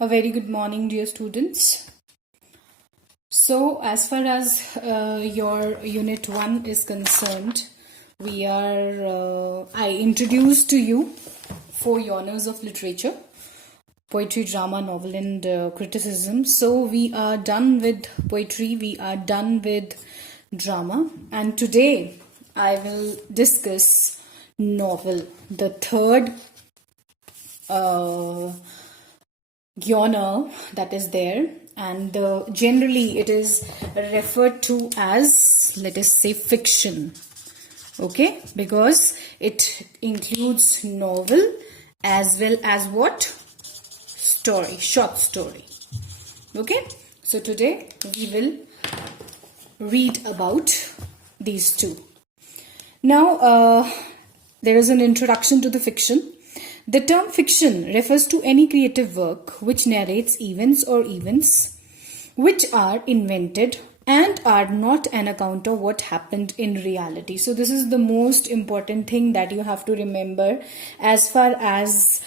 A very good morning, dear students. So, as far as your Unit 1 is concerned, I introduced to you 4 genres of literature: poetry, drama, novel, and criticism. So, we are done with poetry, we are done with drama, and today I will discuss novel, the third genre that is there, and generally it is referred to as, let us say, fiction. Okay, because it includes novel as well as what? Story, short story. Okay, so today we will read about these two. Now, there is an introduction to the fiction. The term fiction refers to any creative work which narrates events or events which are invented and are not an account of what happened in reality. So this is the most important thing that you have to remember as far as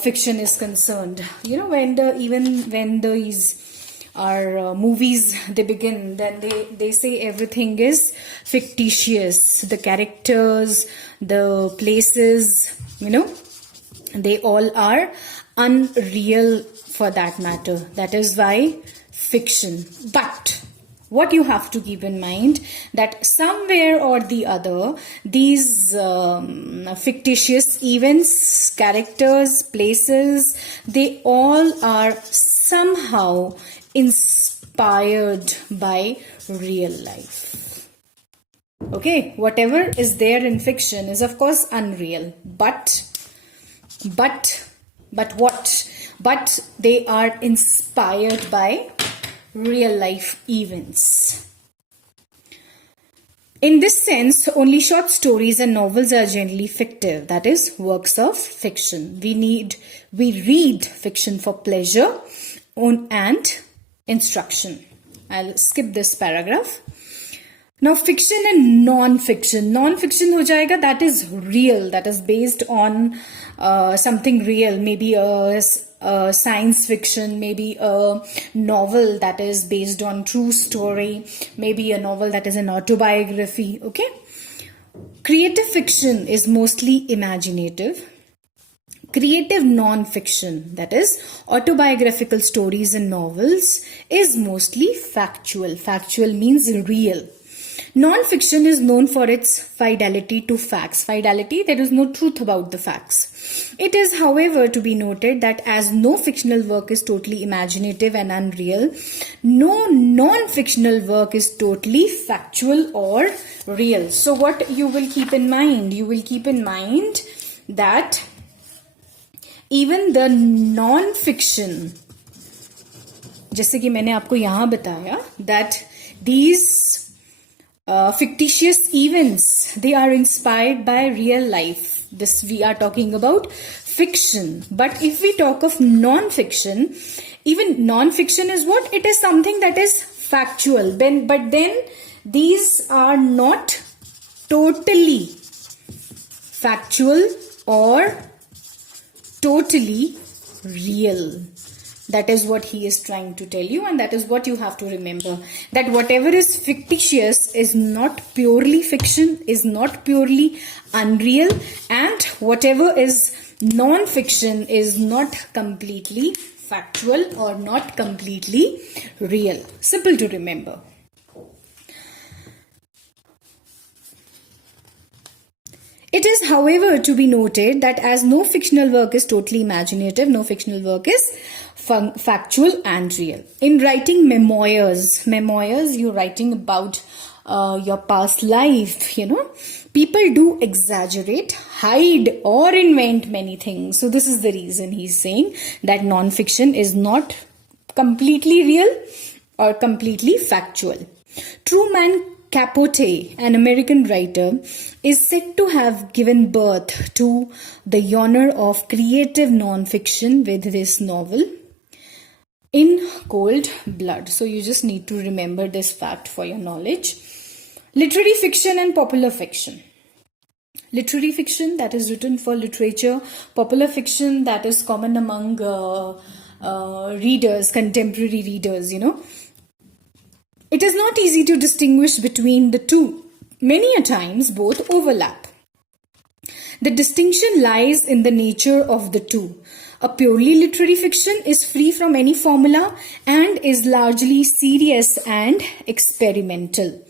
fiction is concerned. You know, even when these are movies, they begin, then they say everything is fictitious. The characters, the places, they all are unreal for that matter. That is why fiction. But what you have to keep in mind, that somewhere or the other, these fictitious events, characters, places, they all are somehow inspired by real life. Okay, whatever is there in fiction is of course unreal, but what? But they are inspired by real life events. In this sense, only short stories and novels are generally fictive, that is, works of fiction. We read fiction for pleasure and instruction. I'll skip this paragraph. Now, fiction and non-fiction. Non-fiction ho jayega, that is real, that is based on something real, maybe a science fiction, maybe a novel that is based on true story, maybe a novel that is an autobiography, okay? Creative fiction is mostly imaginative. Creative non-fiction, that is autobiographical stories and novels, is mostly factual. Factual means real. Non-fiction is known for its fidelity to facts. Fidelity, there is no truth about the facts. It is, however, to be noted that as no fictional work is totally imaginative and unreal, no non-fictional work is totally factual or real. So what you will keep in mind? You will keep in mind that even the non-fiction, जैसे कि मैंने आपको यहाँ बताया, that these fictitious events, they are inspired by real life. This we are talking about fiction. But if we talk of non-fiction, even non-fiction is what? It is something that is factual. But then these are not totally factual or totally real. That is what he is trying to tell you, and that is what you have to remember, that whatever is fictitious is not purely fiction, is not purely unreal, and whatever is non-fiction is not completely factual or not completely real. Simple to remember. It is, however, to be noted that as no fictional work is totally imaginative, no fictional work is factual and real. In writing memoirs, you're writing about your past life, people do exaggerate, hide, or invent many things. So this is the reason he's saying that non-fiction is not completely real or completely factual. Truman Capote, an American writer, is said to have given birth to the genre of creative non-fiction with this novel, In Cold Blood. So you just need to remember this fact for your knowledge. Literary fiction and popular fiction. Literary fiction, that is written for literature. Popular fiction, that is common among readers, contemporary readers, it is not easy to distinguish between the two. Many a times both overlap. The distinction lies in the nature of the two. A purely literary fiction is free from any formula and is largely serious and experimental.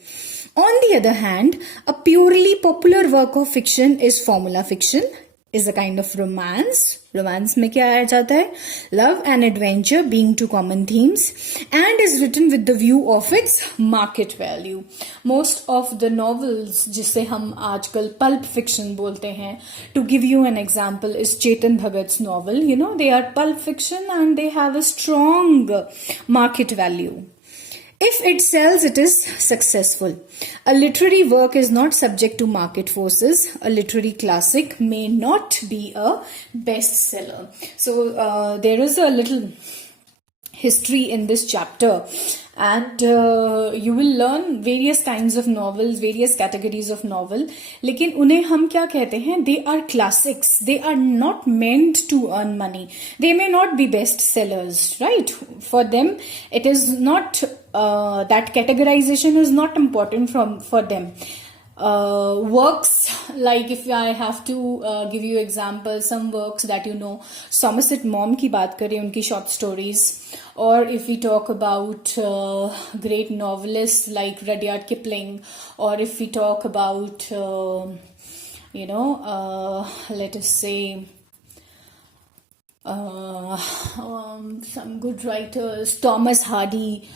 On the other hand, a purely popular work of fiction is formula fiction, is a kind of romance. Romance में क्या आया जाता है? Love and adventure being two common themes, and is written with the view of its market value. Most of the novels जिसे हम आजकल pulp fiction बोलते हैं, to give you an example, is Chetan Bhagat's novel. They are pulp fiction and they have a strong market value. If it sells, it is successful. A literary work is not subject to market forces. A literary classic may not be a bestseller. So there is a little history in this chapter, and you will learn various kinds of novels, various categories of novel. लेकिन उन्हें हम क्या कहते हैं? They are classics. They are not meant to earn money. They may not be bestsellers, right? For them, it is not that categorization is not important for them. Works like, if I have to give you examples, some works that Somerset Maugham की बात करें, उनकी short stories, or if we talk about great novelists like Rudyard Kipling, or if we talk about let us say some good writers, Thomas Hardy,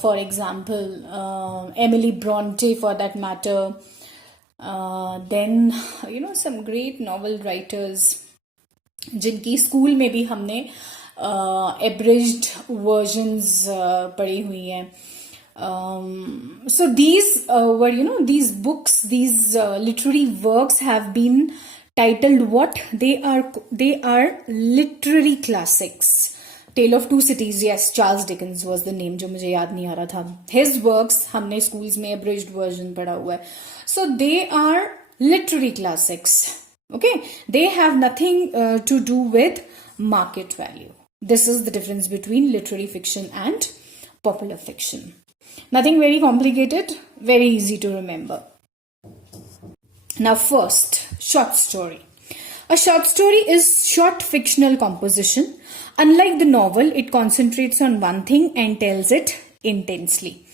for example, Emily Bronte for that matter, then some great novel writers जिनकी school में भी हमने abridged versions पढ़ी हुई हैं. So these were these books, these literary works have been titled what? They are literary classics. Tale of Two Cities, yes, Charles Dickens was the name जो मुझे याद नहीं आ रहा था. His works हमने schools में abridged version पढ़ा हुआ है. So they are literary classics. Okay, they have nothing to do with market value. This is the difference between literary fiction and popular fiction. Nothing very complicated, very easy to remember. Now first, short story. A short story is short fictional composition. Unlike the novel, it concentrates on one thing and tells it intensely.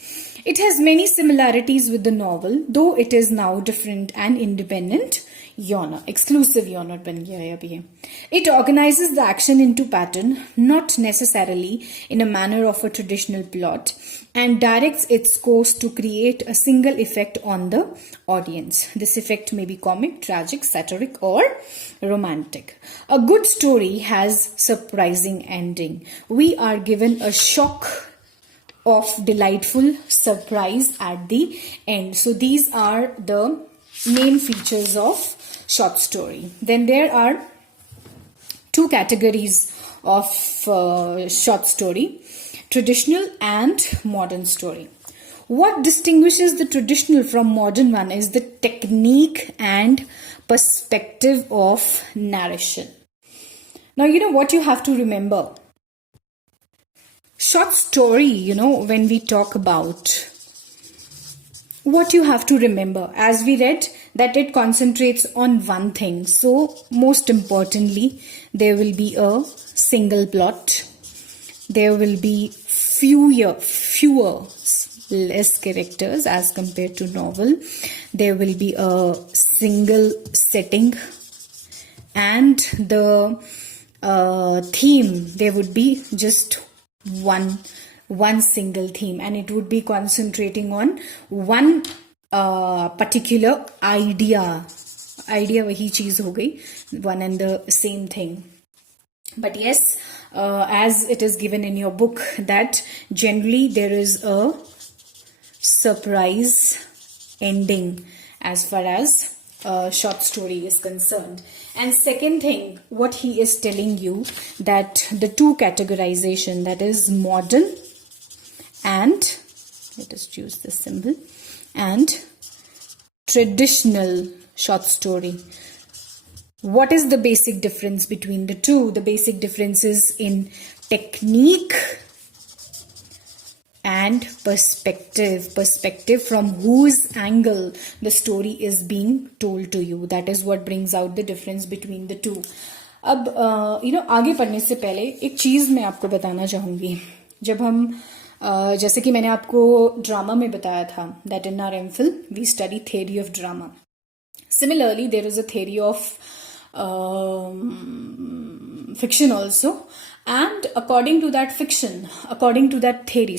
It has many similarities with the novel, though it is now different and independent genre. Exclusive genre ban gaya hai abhi. It organizes the action into pattern, not necessarily in a manner of a traditional plot, and directs its course to create a single effect on the audience. This effect may be comic, tragic, satiric, or romantic. A good story has surprising ending. We are given a shock of delightful surprise at the end. So these are the main features of short story. Then there are two categories of short story: traditional and modern story. What distinguishes the traditional from modern one is the technique and perspective of narration. Now, what you have to remember. Short story, when we talk about, what you have to remember, as we read, that it concentrates on one thing. So, most importantly, there will be a single plot. There will be fewer, less characters as compared to novel. There will be a single setting, and the theme, there would be just one single theme, and it would be concentrating on one particular idea wahi cheez ho gayi, one and the same thing. But yes, as it is given in your book, that generally there is a surprise ending as far as short story is concerned. And second thing, what he is telling you, that the two categorization, that is modern and, let us choose this symbol, and traditional short story. What is the basic difference between the two? The basic difference is in technique and perspective from whose angle the story is being told to you. That is what brings out the difference between the two. अब आगे पढ़ने से पहले एक चीज मैं आपको बताना चाहूंगी. जब हम जैसे कि मैंने आपको ड्रामा में बताया था that in our MPhil we study theory of drama. Similarly, there is a theory of fiction also, and according to that theory,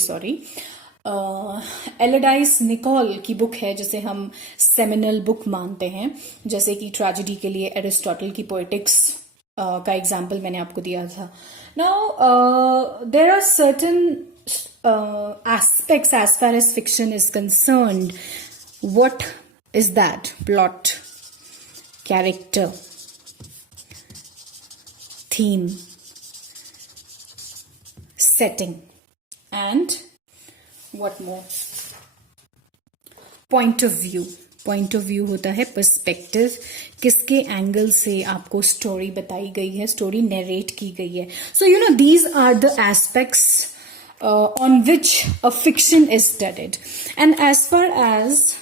Allardyce Nicoll की बुक है जिसे हम सेमिनल बुक मानते हैं. जैसे कि ट्रेजेडी के लिए एरिस्टोटल की पोएटिक्स का एग्जाम्पल मैंने आपको दिया था. Now there are certain aspects as far as fiction is concerned. What is that? Plot, character, theme, setting, and what more? Point of view. Point of view होता है पर्सपेक्टिव, किसके angle से आपको स्टोरी बताई गई है, स्टोरी नरेट की गई है. So these are the aspects on which a fiction is studied. And as far as,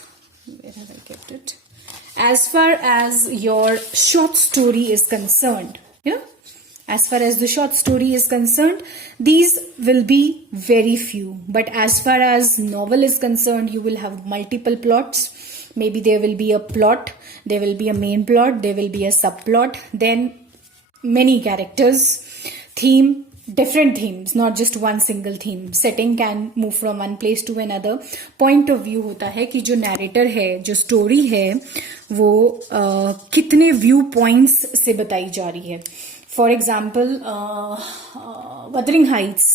where have I kept it? As far as your short story is concerned, as far as the short story is concerned, these will be very few. But as far as novel is concerned, you will have multiple plots. Maybe there will be a plot, there will be a main plot, there will be a subplot, then many characters, theme, different themes, not just one single theme. Setting can move from one place to another. Point of view होता है कि जो narrator है, जो story है, वो कितने view points से बताई जा रही है. For example, Wuthering Heights,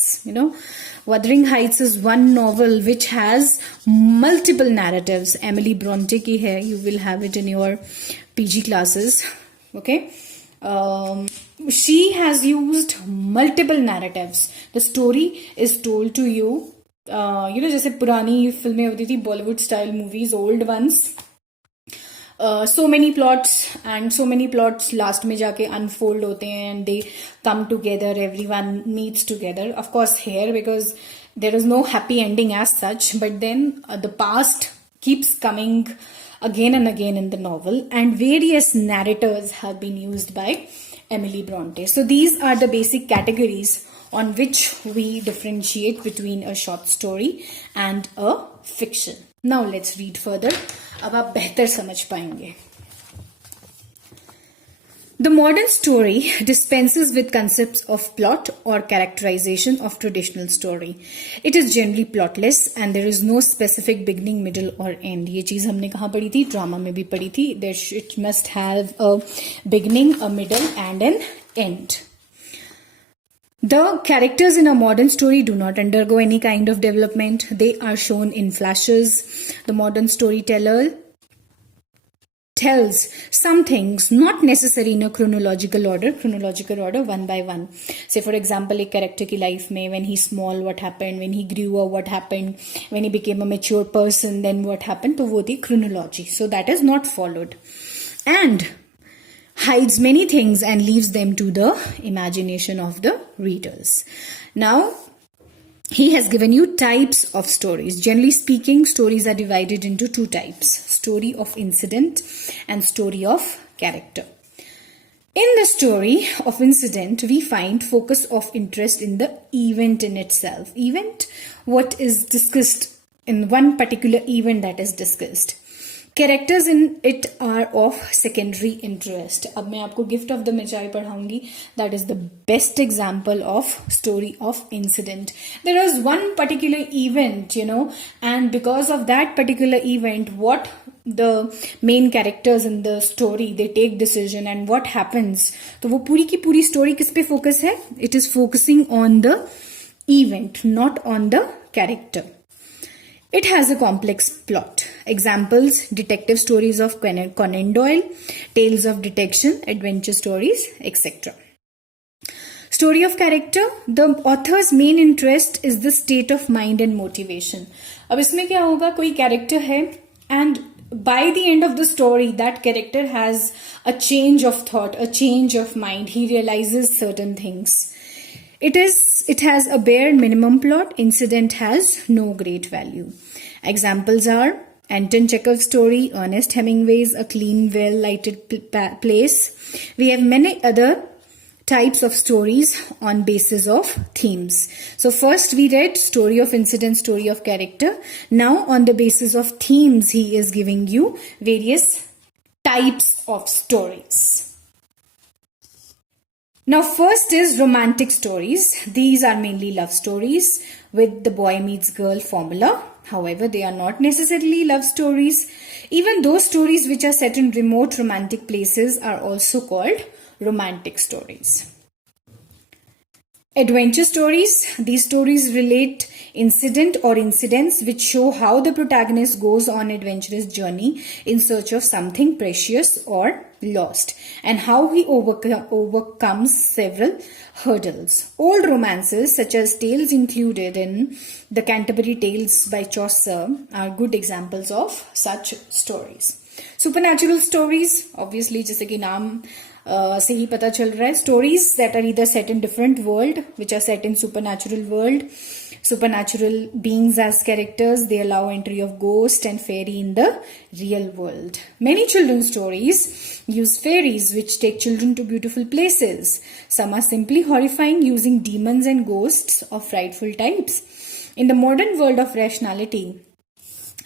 Wuthering Heights is one novel which has multiple narratives. Emily Bronte की है, you will have it in your PG classes, okay? She has used multiple narratives. The story is told to you. जैसे पुरानी फिल्में होती थी, Bollywood style movies, old ones. So many plots and so many plots last में जाके unfold होते हैं and they come together, everyone meets together. Of course here, because there is no happy ending as such, but then the past keeps coming again and again in the novel, and various narrators have been used by Emily Bronte. So these are the basic categories on which we differentiate between a short story and a fiction. Now let's read further. अब आप बेहतर समझ पाएंगे. The modern story dispenses with concepts of plot or characterization of traditional story. It is generally plotless and there is no specific beginning, middle or end. ये चीज हमने कहाँ पढ़ी थी? ड्रामा में भी पढ़ी थी. It must have a beginning, a middle and an end. The characters in a modern story do not undergo any kind of development. They are shown in flashes. The modern storyteller tells some things not necessary in a chronological order one by one. Say for example, एक character की life में, when he's small what happened, when he grew up what happened, when he became a mature person then what happened, तो वो थी chronology. So that is not followed and hides many things and leaves them to the imagination of the readers. Now he has given you types of stories. Generally speaking, stories are divided into two types: story of incident and story of character. In the story of incident, we find focus of interest in the event in itself. Event, what is discussed in one particular event that is discussed. Characters in it are of secondary interest. अब मैं आपको gift of the मिर्चाई पढ़ाऊंगी. That is the best example of story of incident. There is one particular event, and because of that particular event, what the main characters in the story, they take decision and what happens. तो वो पूरी की पूरी story किस पे focus है? It is focusing on the event, not on the character. It has a complex plot. Examples: detective stories of Conan Doyle, tales of detection, adventure stories, etc. Story of character. The author's main interest is the state of mind and motivation. अब इसमें क्या होगा? कोई character है and by the end of the story, that character has a change of thought, a change of mind. He realizes certain things. It has a bare minimum plot. Incident has no great value. Examples are Anton Chekhov's story, Ernest Hemingway's A Clean, Well-Lighted Place. We have many other types of stories on basis of themes. So first we read story of incident, story of character. Now on the basis of themes, he is giving you various types of stories. Now first is romantic stories. These are mainly love stories with the boy meets girl formula. However, they are not necessarily love stories. Even those stories which are set in remote romantic places are also called romantic stories. Adventure stories. These stories relate incident or incidents which show how the protagonist goes on adventurous journey in search of something precious or lost and how he overcomes several hurdles. Old romances such as tales included in the Canterbury Tales by Chaucer are good examples of such stories. Supernatural stories, obviously जैसे कि नाम से ही पता चल रहा है, stories that are either set in different world, which are set in supernatural world, supernatural beings as characters. They allow entry of ghost and fairy in the real world. Many children's stories use fairies which take children to beautiful places. Some are simply horrifying, using demons and ghosts of frightful types. In the modern world of rationality,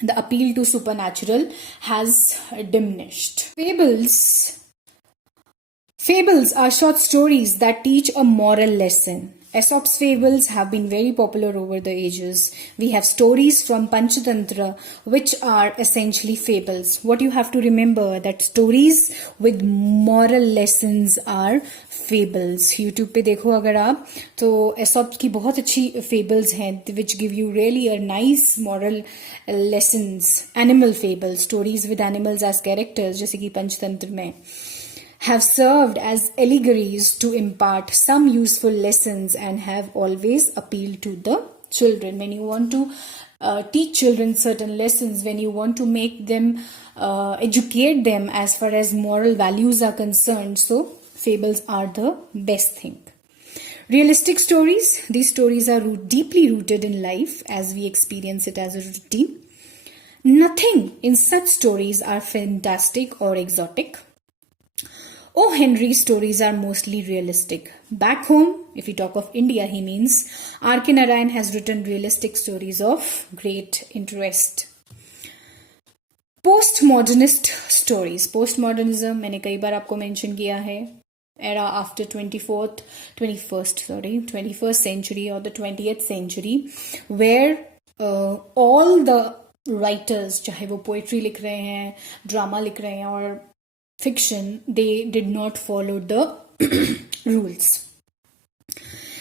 the appeal to supernatural has diminished. Fables are short stories that teach a moral lesson. Aesop's fables have been very popular over the ages. We have stories from Panchatantra which are essentially fables. What you have to remember that stories with moral lessons are fables. YouTube पे देखो अगर आप तो Aesop की बहुत अच्छी fables हैं which give you really a nice moral lessons. Animal fables, stories with animals as characters जैसे कि पंचतंत्र में have served as allegories to impart some useful lessons and have always appealed to the children. When you want to teach children certain lessons, when you want to make them, educate them as far as moral values are concerned, so fables are the best thing. Realistic stories. These stories are deeply rooted in life as we experience it as a routine. Nothing in such stories are fantastic or exotic. O. Henry stories are mostly realistic. Back home, if we talk of India, he means R.K. Narayan has written realistic stories of great interest. Postmodernist stories. Postmodernism मैंने कई बार आपको mention किया है. Era after 21st century or the 20th century, where all the writers, चाहे वो poetry लिख रहे हैं, drama लिख रहे हैं और fiction, they did not follow the rules.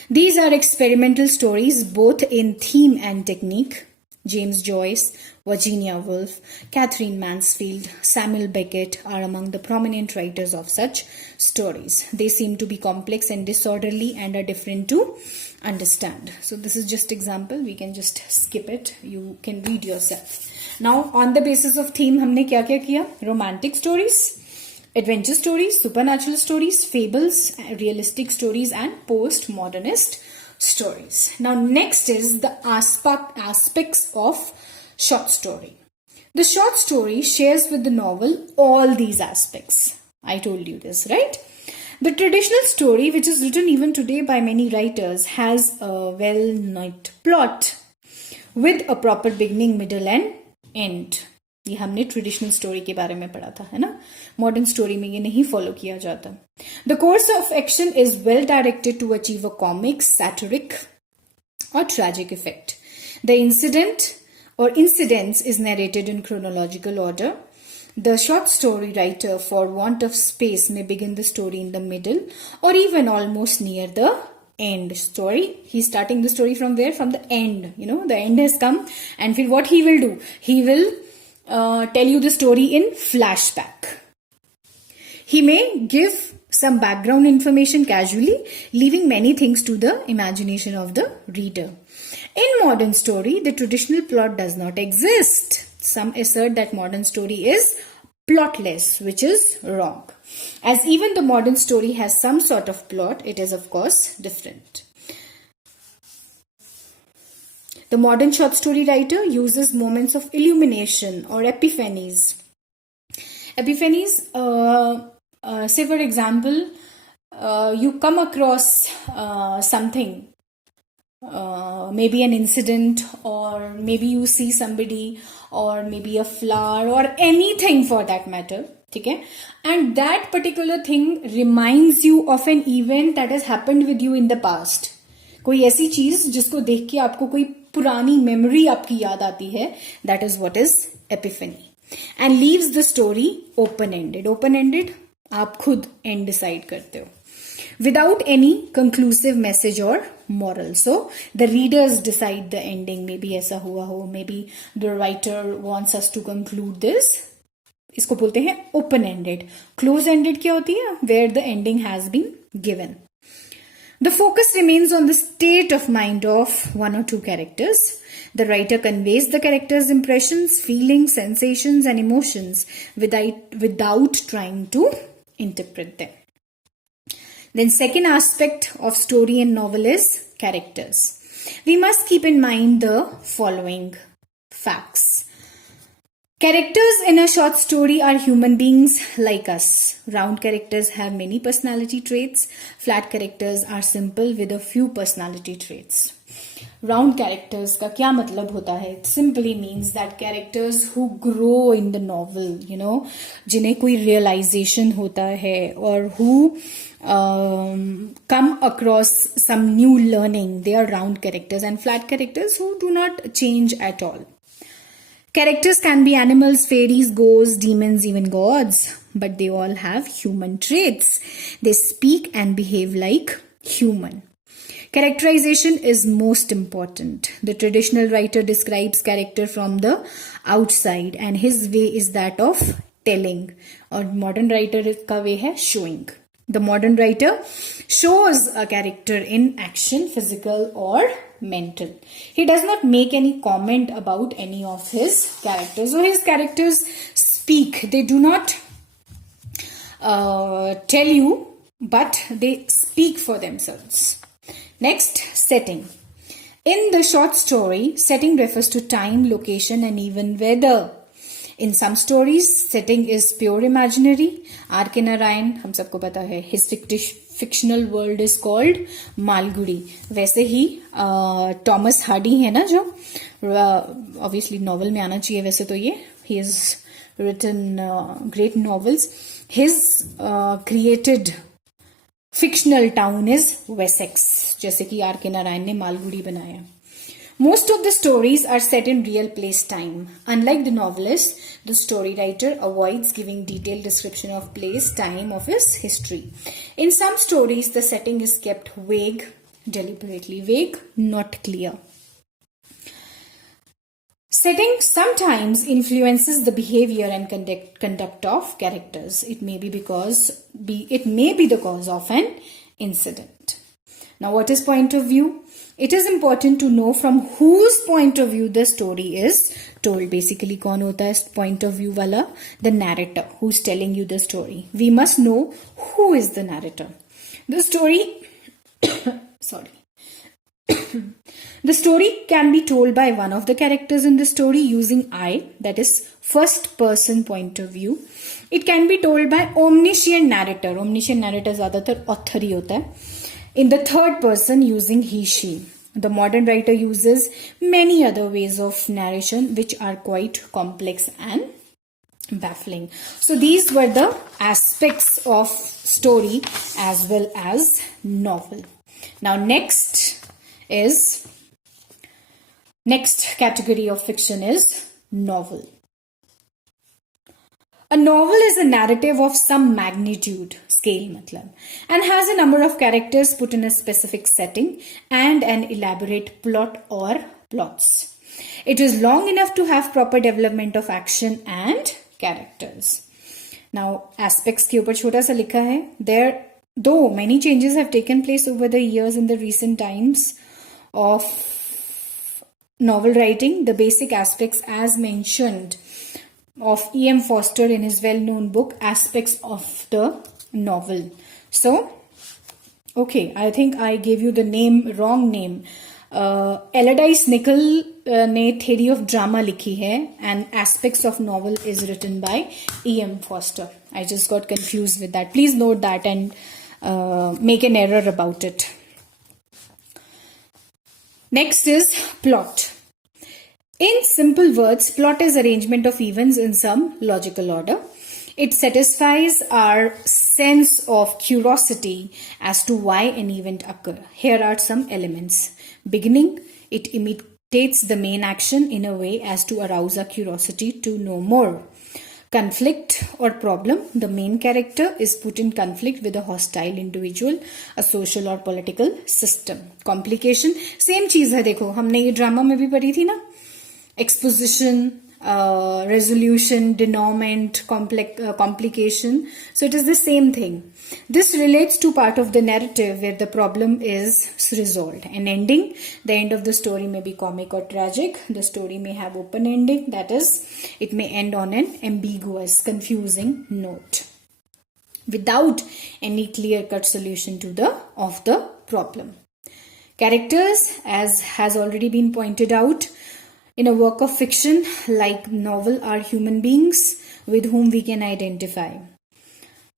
These are experimental stories both in theme and technique. James Joyce, Virginia Woolf, Catherine Mansfield, Samuel Beckett are among the prominent writers of such stories. They seem to be complex and disorderly and are different to understand. So this is just example. We can just skip it. You can read yourself. Now on the basis of theme, हमने क्या क्या किया? Romantic stories, adventure stories, supernatural stories, fables, realistic stories and postmodernist stories. Now next is the aspects of short story. The short story shares with the novel all these aspects. I told you this, right? The traditional story, which is written even today by many writers, has a well-knit plot with a proper beginning, middle and end. ये हमने traditional story के बारे में पढ़ा था, है ना? Modern story में ये नहीं फॉलो किया जाता. The course of action is well directed to achieve a comic, satiric or tragic effect. The incident or incidents is narrated in chronological order. The short story writer, for want of space, may begin the story in the middle or even almost near the end story. He's starting the story from where? From the end. You know, the end has come, and what he will do? He will tell you the story in flashback. He may give some background information casually, leaving many things to the imagination of the reader. In modern story, the traditional plot does not exist. Some assert that modern story is plotless, which is wrong. As even the modern story has some sort of plot, it is of course different. The modern short story writer uses moments of illumination or epiphanies. Epiphanies, say for example, you come across something, maybe an incident, or maybe you see somebody, or maybe a flower, or anything for that matter. Okay? And that particular thing reminds you of an event that has happened with you in the past. कोई ऐसी चीज जिसको देख के आपको कोई पुरानी memory आपकी याद आती है, that is what is epiphany. And leaves the story open-ended. Open-ended, आप खुद end decide करते हो. Without any conclusive message or moral. So the readers decide the ending. Maybe ऐसा हुआ हो, maybe the writer wants us to conclude this. इसको बोलते हैं open-ended. Close-ended क्या होती है? Where the ending has been given. The focus remains on the state of mind of one or two characters. The writer conveys the characters' impressions, feelings, sensations, and emotions without trying to interpret them. Then second aspect of story and novel is characters. We must keep in mind the following facts. Characters in a short story are human beings like us. Round characters have many personality traits. Flat characters are simple with a few personality traits. Round characters का क्या मतलब होता है? It simply means that characters who grow in the novel, जिन्हें कोई realization होता है, or who come across some new learning, they are round characters, and flat characters who do not change at all. Characters can be animals, fairies, ghosts, demons, even gods, but they all have human traits. They speak and behave like human. Characterization is most important. The traditional writer describes character from the outside, and his way is that of telling, और modern writer का way है showing. The modern writer shows a character in action, physical or mental. He does not make any comment about any of his characters. So his characters speak. They do not tell you, but they speak for themselves. Next, setting. In the short story, setting refers to time, location, and even weather. In some stories, setting is pure imaginary. R.K. Narayan, हम सबको पता है, his fictional world is called Malgudi. वैसे ही Thomas Hardy है ना, जो obviously novel में आना चाहिए वैसे तो ये, he has written great novels. His created fictional town is Wessex, जैसे कि R.K. Narayan ने मालगुड़ी बनाया. Most of the stories are set in real place time. Unlike the novelist, the story writer avoids giving detailed description of place, time of his history. In some stories, the setting is kept vague, deliberately vague, not clear. Setting sometimes influences the behavior and conduct of characters. It may be the cause of an incident. Now, what is point of view? It is important to know from whose point of view the story is told. Basically, कौन होता है point of view वाला? The narrator, who's telling you the story. We must know who is the narrator. The story, the story can be told by one of the characters in the story using I, that is first person point of view. It can be told by omniscient narrator. Omniscient narrator ज़्यादातर author ही होता है. In the third person using he, she. The modern writer uses many other ways of narration which are quite complex and baffling. So these were the aspects of story as well as novel. Now next category of fiction is novel. A novel is a narrative of some magnitude, scale matlab, and has a number of characters put in a specific setting and an elaborate plot or plots. It is long enough to have proper development of action and characters. Now, aspects के ऊपर छोटा सा लिखा है. There, though many changes have taken place over the years in the recent times of novel writing, the basic aspects as mentioned of E.M. Forster in his well-known book Aspects of the Novel. So, okay, I think I gave you the wrong name. एलाडाइस निकल ने theory of drama लिखी है and aspects of novel is written by E.M. Foster. I just got confused with that. Please note that and make an error about it. Next is plot. In simple words, plot is arrangement of events in some logical order. It satisfies our sense of curiosity as to why an event occur. Here are some elements. Beginning, it imitates the main action in a way as to arouse our curiosity to know more. Conflict or problem, the main character is put in conflict with a hostile individual, a social or political system. Complication, same चीज है, देखो हमने ये drama में भी पढ़ी थी ना, exposition, resolution, denouement, complication. So it is the same thing. This relates to part of the narrative where the problem is resolved. An ending, the end of the story may be comic or tragic. The story may have open ending, that is, it may end on an ambiguous, confusing note without any clear-cut solution of the problem. Characters, as has already been pointed out, in a work of fiction like novel, are human beings with whom we can identify.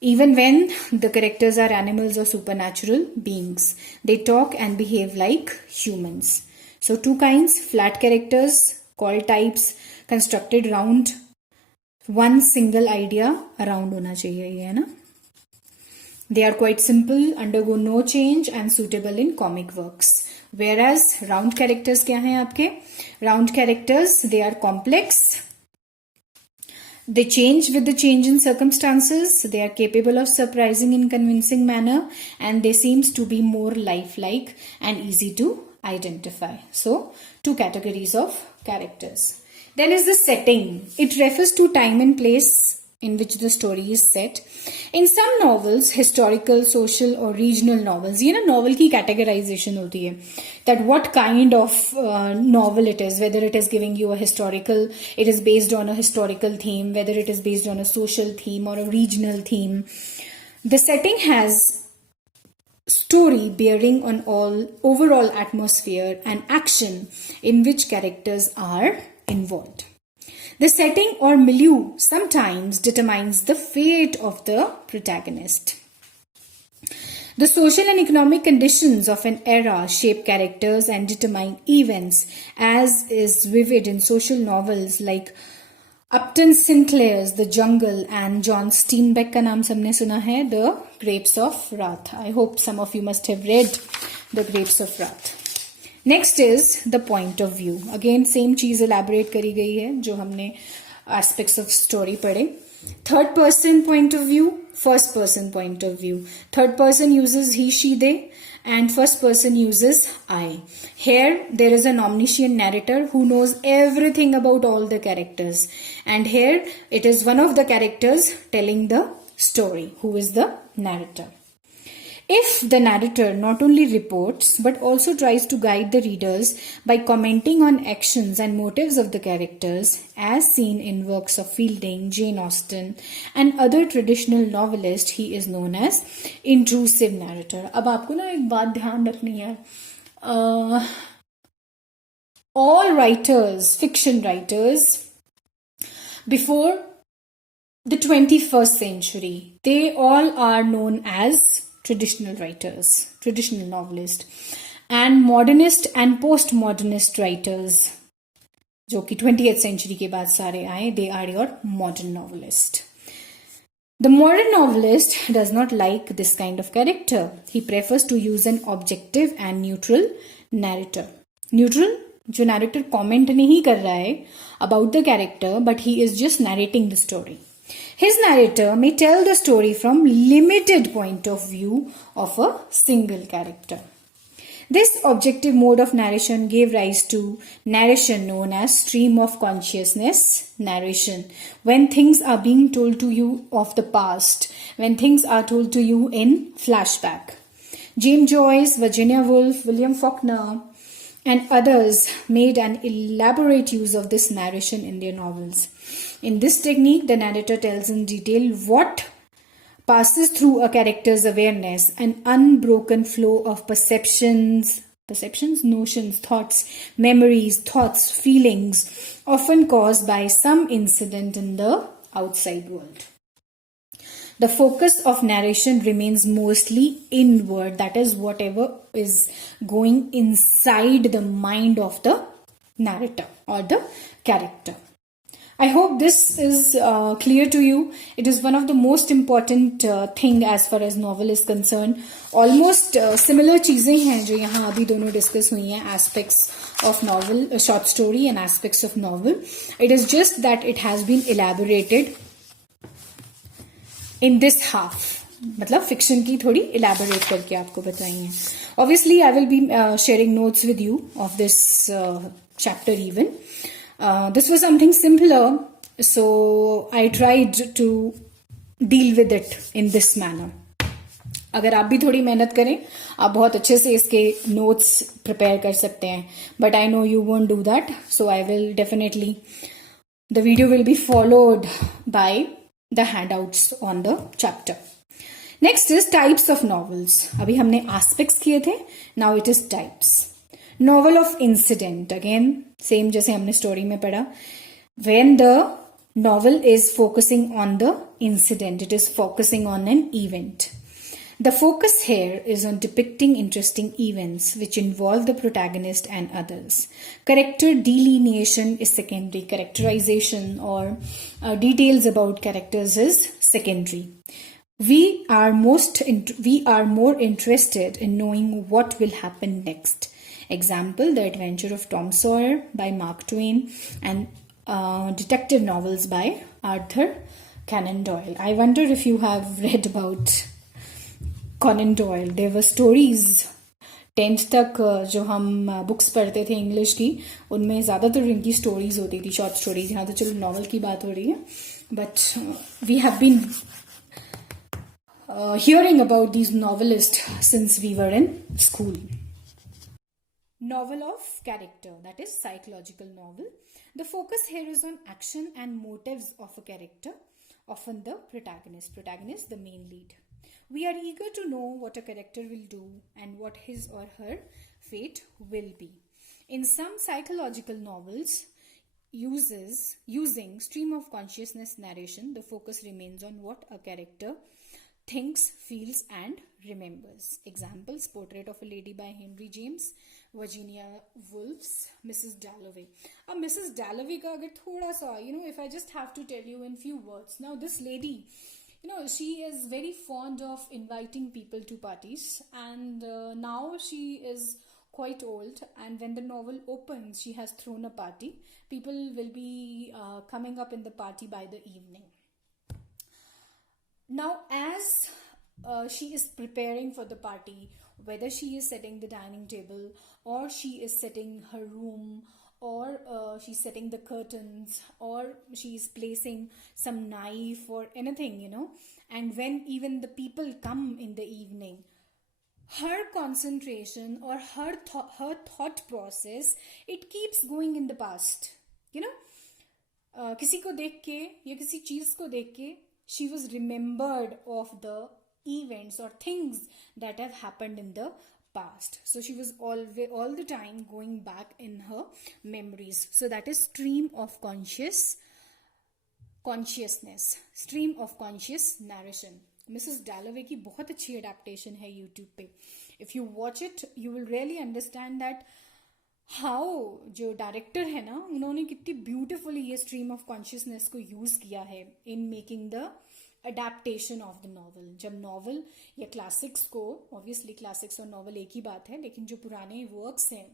Even when the characters are animals or supernatural beings, they talk and behave like humans. So two kinds, flat characters called types, constructed round one single idea around होना चाहिए, ये है ना. They are quite simple, undergo no change and suitable in comic works. Whereas round characters क्या हैं आपके? Round characters, they are complex. They change with the change in circumstances. They are capable of surprising in convincing manner, and they seems to be more lifelike and easy to identify. So, two categories of characters. Then is the setting. It refers to time and place in which the story is set. In some novels, historical, social or regional novels, ये ना novel की categorization होती है, that what kind of novel it is, whether it is giving you a historical, it is based on a historical theme, whether it is based on a social theme or a regional theme. The setting has story bearing on all overall atmosphere and action in which characters are involved. The setting or milieu sometimes determines the fate of the protagonist. The social and economic conditions of an era shape characters and determine events, as is vivid in social novels like Upton Sinclair's The Jungle and John Steinbeck का नाम सबने सुना है, The Grapes of Wrath. I hope some of you must have read The Grapes of Wrath. Next is the point of view. Again same चीज elaborate करी गई है जो हमने aspects of story पढ़े. Third person point of view, first person point of view. Third person uses he, she, they, and first person uses I. Here there is an omniscient narrator who knows everything about all the characters, and here it is one of the characters telling the story, who is the narrator. If the narrator not only reports but also tries to guide the readers by commenting on actions and motives of the characters, as seen in works of Fielding, Jane Austen, and other traditional novelists, he is known as intrusive narrator. अब आपको ना एक बात ध्यान रखनी है. All writers, fiction writers, before the 21st century, they all are known as traditional writers, traditional novelists, and modernist and postmodernist writers, जो कि 20th century के बाद सारे आए, they are your modern novelist. The modern novelist does not like this kind of character. He prefers to use an objective and neutral narrator. Neutral, जो narrator comment नहीं कर रहा है about the character, but he is just narrating the story. His narrator may tell the story from limited point of view of a single character. This objective mode of narration gave rise to narration known as stream of consciousness narration, when things are being told to you of the past, when things are told to you in flashback. James Joyce, Virginia Woolf, William Faulkner, and others made an elaborate use of this narration in their novels. In this technique, the narrator tells in detail what passes through a character's awareness, an unbroken flow of perceptions, Perceptions, notions, thoughts, memories, thoughts, feelings, often caused by some incident in the outside world. The focus of narration remains mostly inward, that is, whatever is going inside the mind of the narrator or the character. I hope this is clear to you. It is one of the most important thing as far as novel is concerned. Almost similar चीजें हैं जो यहाँ अभी दोनों discuss हुई हैं, aspects of novel, short story and aspects of novel. It is just that it has been elaborated in this half. मतलब fiction की थोड़ी elaborate करके आपको बताई हैं. Obviously, I will be sharing notes with you of this chapter even. This was something simpler, so I tried to deal with it in this manner. अगर आप भी थोड़ी मेहनत करें, आप बहुत अच्छे से इसके notes prepare कर सकते हैं. But I know you won't do that, so I will definitely, the video will be followed by the handouts on the chapter. Next is types of novels. अभी हमने aspects किए थे, now it is types. Novel of incident, again same जैसे हमने story में पढ़ा. When the novel is focusing on the incident, it is focusing on an event. The focus here is on depicting interesting events which involve the protagonist and others. Character delineation is secondary. Characterization or details about characters is secondary. We are more interested in knowing what will happen next. Example, The Adventure of Tom Sawyer by Mark Twain and detective novels by Arthur Conan Doyle. I wonder if you have read about Conan Doyle. There were stories 10th तक जो हम books पढ़ते थे English की, उनमें ज़्यादातर इनकी stories होती थी, शॉर्ट स्टोरीज. यहाँ तो चलो नॉवल की बात हो रही है, but we have been hearing about these novelists since we were in school. Novel of character, that is psychological novel. The focus here is on action and motives of a character, often the protagonist, the main lead. We are eager to know what a character will do and what his or her fate will be. In some psychological novels, using stream of consciousness narration, the focus remains on what a character thinks, feels and remembers. Examples, Portrait of a Lady by Henry James, Virginia Woolf's Mrs. Dalloway. अब Mrs. Dalloway का अगर थोड़ा सा, if I just have to tell you in few words. Now this lady, she is very fond of inviting people to parties, and now she is quite old, and when the novel opens, she has thrown a party. People will be coming up in the party by the evening. Now, as she is preparing for the party, whether she is setting the dining table or she is setting her room or she's setting the curtains or she's placing some knife or anything, and when even the people come in the evening, her concentration or her thought process, it keeps going in the past. किसी को देख के या किसी चीज को देख के she was remembered of the events or things that have happened in the past. So she was all the time going back in her memories. So that is stream of consciousness, stream of conscious narration. Mrs. Dalloway की बहुत अच्छी adaptation है YouTube पे. If you watch it, you will really understand that how जो director है ना, उन्होंने कितनी ब्यूटिफुली ये स्ट्रीम ऑफ कॉन्शियसनेस को यूज किया है in making the adaptation of the novel. जब नॉवल या क्लासिक्स को, ऑब्वियसली क्लासिक्स और नॉवल एक ही बात है, लेकिन जो पुराने वर्क्स हैं,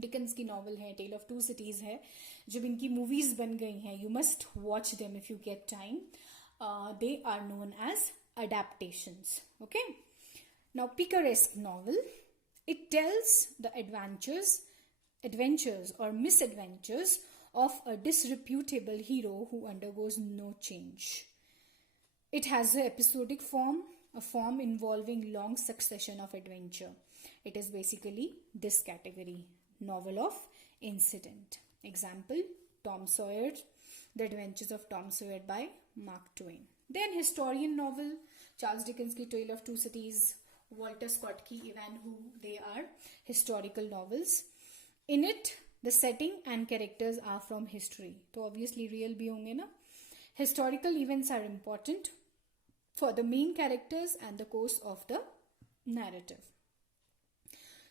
डिकन्स की नॉवल है, टेल ऑफ टू सिटीज है, जब इनकी मूवीज बन गई हैं, you must watch them if you get time. They are known as adaptations. Okay, now picaresque novel, it tells the adventures or misadventures of a disreputable hero who undergoes no change. It has an episodic form, a form involving long succession of adventure. It is basically this category, novel of incident. Example, Tom Sawyer, The Adventures of Tom Sawyer by Mark Twain. Then historian novel, Charles Dickens' Tale of Two Cities, Walter Scott की Ivanhoe, they are historical novels. In it, the setting and characters are from history. तो obviously real भी होंगे ना. Historical events are important for the main characters and the course of the narrative.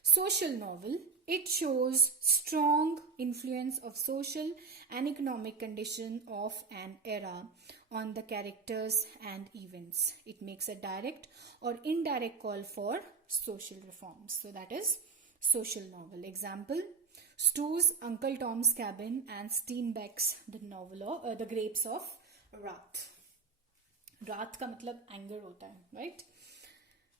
Social novel, it shows strong influence of social and economic condition of an era on the characters and events. It makes a direct or indirect call for social reforms. So that is social novel. Example, Stu's Uncle Tom's Cabin and Steinbeck's The Grapes of Wrath. Wrath का मतलब anger होता है, right?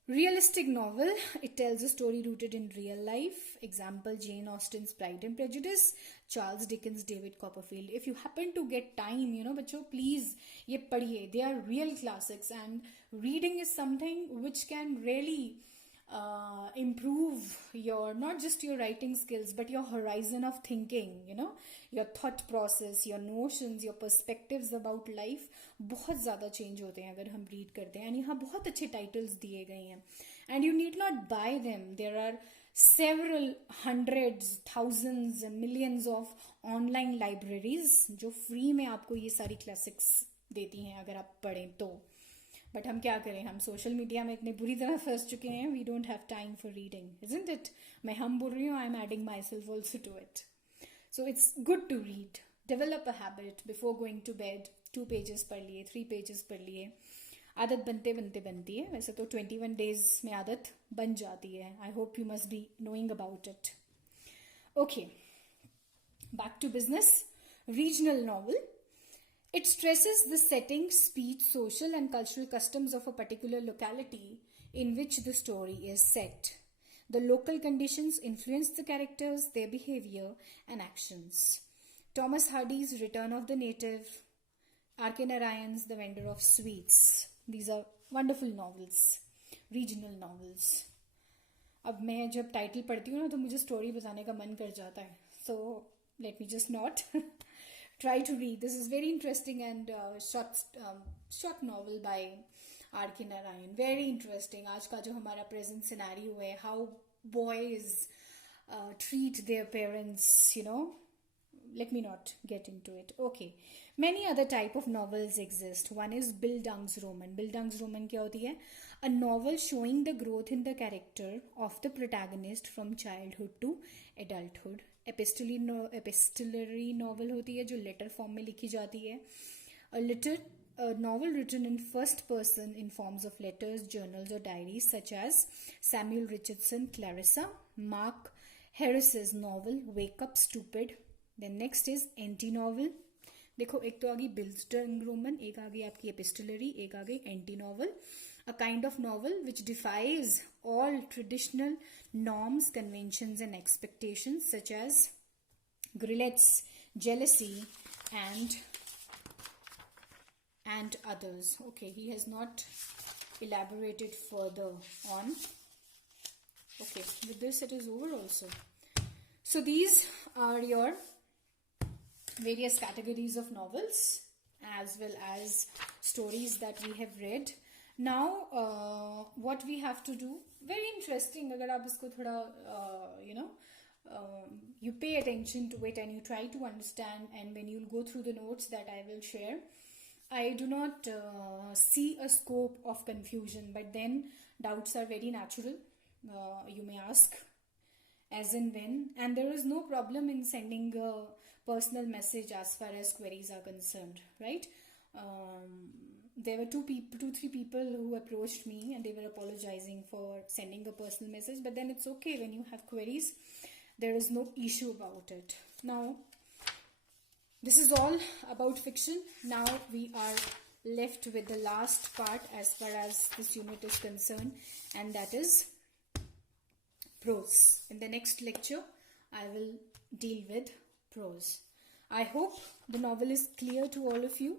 Realistic novel, it tells a story rooted in real life. Example, Jane Austen's Pride and Prejudice, Charles Dickens' David Copperfield. If you happen to get time, बच्चों, please ये पढ़िए. They are real classics, and reading is something which can really improve your, not just your writing skills, but your horizon of thinking, your thought process, your notions, your perspectives about life बहुत ज़्यादा change होते हैं अगर हम read करते हैं. and यहाँ बहुत अच्छे titles दिए गए हैं, and you need not buy them. There are several hundreds, thousands and millions of online libraries जो free में आपको ये सारी classics देती हैं अगर आप पढ़ें तो. बट हम क्या करें, हम सोशल मीडिया में इतने बुरी तरह फंस चुके हैं, we don't have time for reading, isn't it? मैं हम बोल रही हूँ, I am adding myself also to it. So it's good to read. Develop a habit before going to bed. 2 pages पढ़ लिए, 3 पेजेस पढ़ लिए. आदत बनते बनते बनती है. वैसे तो 21 डेज में आदत बन जाती है. I hope you must be knowing about it. Okay, back to business. Regional novel, it stresses the setting, speech, social and cultural customs of a particular locality in which the story is set. The local conditions influence the characters, their behavior and actions. Thomas Hardy's Return of the Native, R.K. Narayan's The Vendor of Sweets. These are wonderful novels, regional novels. अब मैं जब title पढ़ती हूँ ना तो मुझे story बताने का मन कर जाता है. So let me just not try to read. This is very interesting and short novel by R.K. Narayan. Very interesting. आज का जो हमारा present scenario है, how boys treat their parents, Let me not get into it. Okay. Many other type of novels exist. One is Bildungsroman. Bildungsroman क्या होती है? A novel showing the growth in the character of the protagonist from childhood to adulthood. Epistolary novel होती है जो letter form में लिखी जाती है. A novel written in first person in forms of letters, journals or diaries, such as Samuel Richardson, Clarissa. Mark Harris's novel Wake Up Stupid. Then next is anti-novel. देखो, एक तो आ गई Bildungsroman, एक आ गई आपकी epistolary, एक आ गई anti-novel. A kind of novel which defies all traditional norms, conventions and expectations, such as Grillette's Jealousy and others. Okay, he has not elaborated further on. Okay, with this it is over also. So these are your various categories of novels as well as stories that we have read. Now what we have to do, very interesting, अगर आप इसको थोड़ा you pay attention to it and you try to understand, and when you'll go through the notes that I will share, I do not see a scope of confusion, but then doubts are very natural. You may ask as and when, and there is no problem in sending a personal message as far as queries are concerned, right? There were 2-3 people who approached me and they were apologizing for sending a personal message, but then it's okay. When you have queries, there is no issue about it. Now this is all about fiction. Now we are left with the last part as far as this unit is concerned, and that is prose. In the next lecture I will deal with prose. I hope the novel is clear to all of you.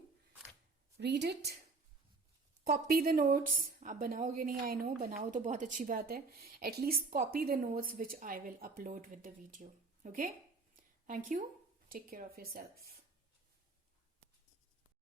Read it, copy the notes. आप बनाओगे नहीं, I know, बनाओ तो बहुत अच्छी बात है. At least copy the notes which I will upload with the video. Okay? Thank you. Take care of yourself.